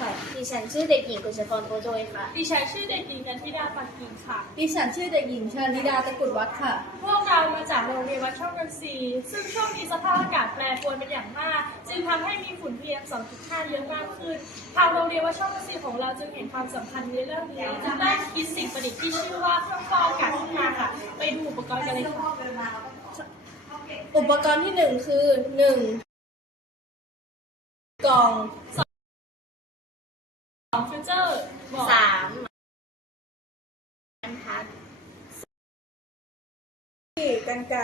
สันเทียค่ะ ดิฉันชื่อเด็กหญิงกุชพรโปโดยค่ะ ดิฉันชื่อเด็กหญิงนันทิดาปักกิ่งค่ะ ดิฉันชื่อเด็กหญิงชาลิดาตะกรุดวัดค่ะ พวกเรามาจากโรงเรียนวัดช่องนนทรีย์ซึ่งช่วงนี้สภาพอากาศแปรปรวนเป็นอย่างมาก จึงทำให้มีฝุ่น PM 2.5 เยอะมากขึ้น ทางโรงเรียนวัดช่องนนทรีย์ของเราจึงเห็นความสำคัญในเรื่องนี้จึงได้คิดสิ่งประดิษฐ์ที่ชื่อว่าเครื่องฟอกอากาศขึ้นมาค่ะ ไปดูอุปกรณ์กันเลยค่ะอุปกรณ์ที่หนึ่งคือหนึ่งกล่องส องฟิวเจอร์บอกสามบรรทัดสี่กันไกร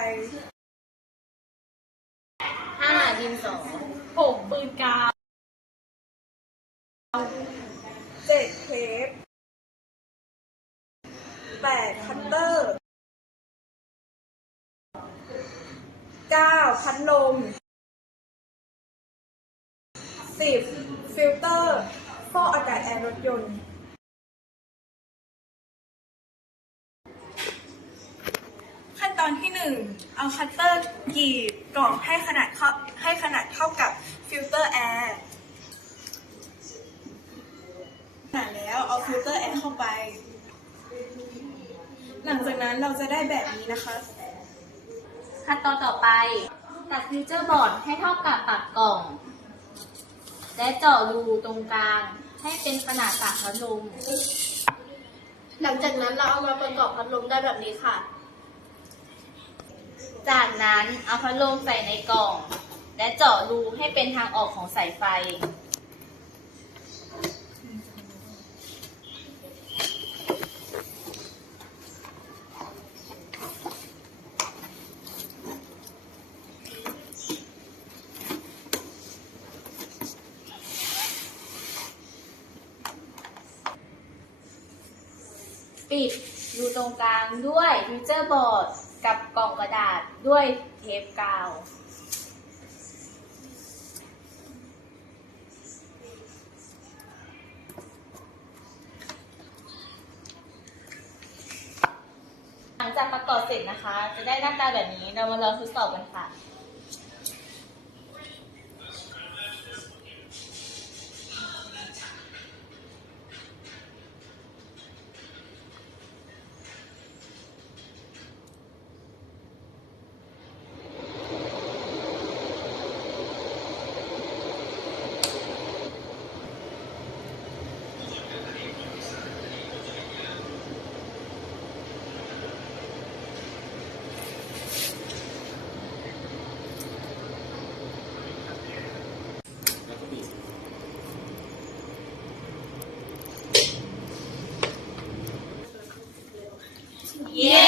ห้าดินสอหกปืนกาวเจ็ดเทปแปดคัตเตอร์เก้าพัดลมสิบฟิลเตอร์ ฟอกอากาศแอร์รถยนต์ขั้นตอนที่หนึ่งเอาคัตเตอร์กรีดกล่องให้ขนาดเข้าให้ขนาดเท่ากับฟิลเตอร์แอร์ขนาดแล้วเอาฟิลเตอร์แอร์เข้าไป หลังจากนั้นเราจะได้แบบนี้นะคะ ขั้นตอนต่อไป ตัดฟิวเจอร์บอร์ดให้เท่ากับปากกล่อง และเจาะรูตรงกลาง ให้เป็นขนาดปากพัดลม หลังจากนั้นเราเอามาประกอบพัดลมได้แบบนี้ค่ะ จากนั้นเอาพัดลมใส่ในกล่อง และเจาะรูให้เป็นทางออกของสายไฟ ปิดรูตรงกลางด้วยฟิวเจอร์บอร์ดกับกล่องกระดาษด้วยเทปกาวหลังจากประกอบเสร็จนะคะ จะได้หน้าตาแบบนี้เรามาลองทดสอบกันค่ะ Yeah.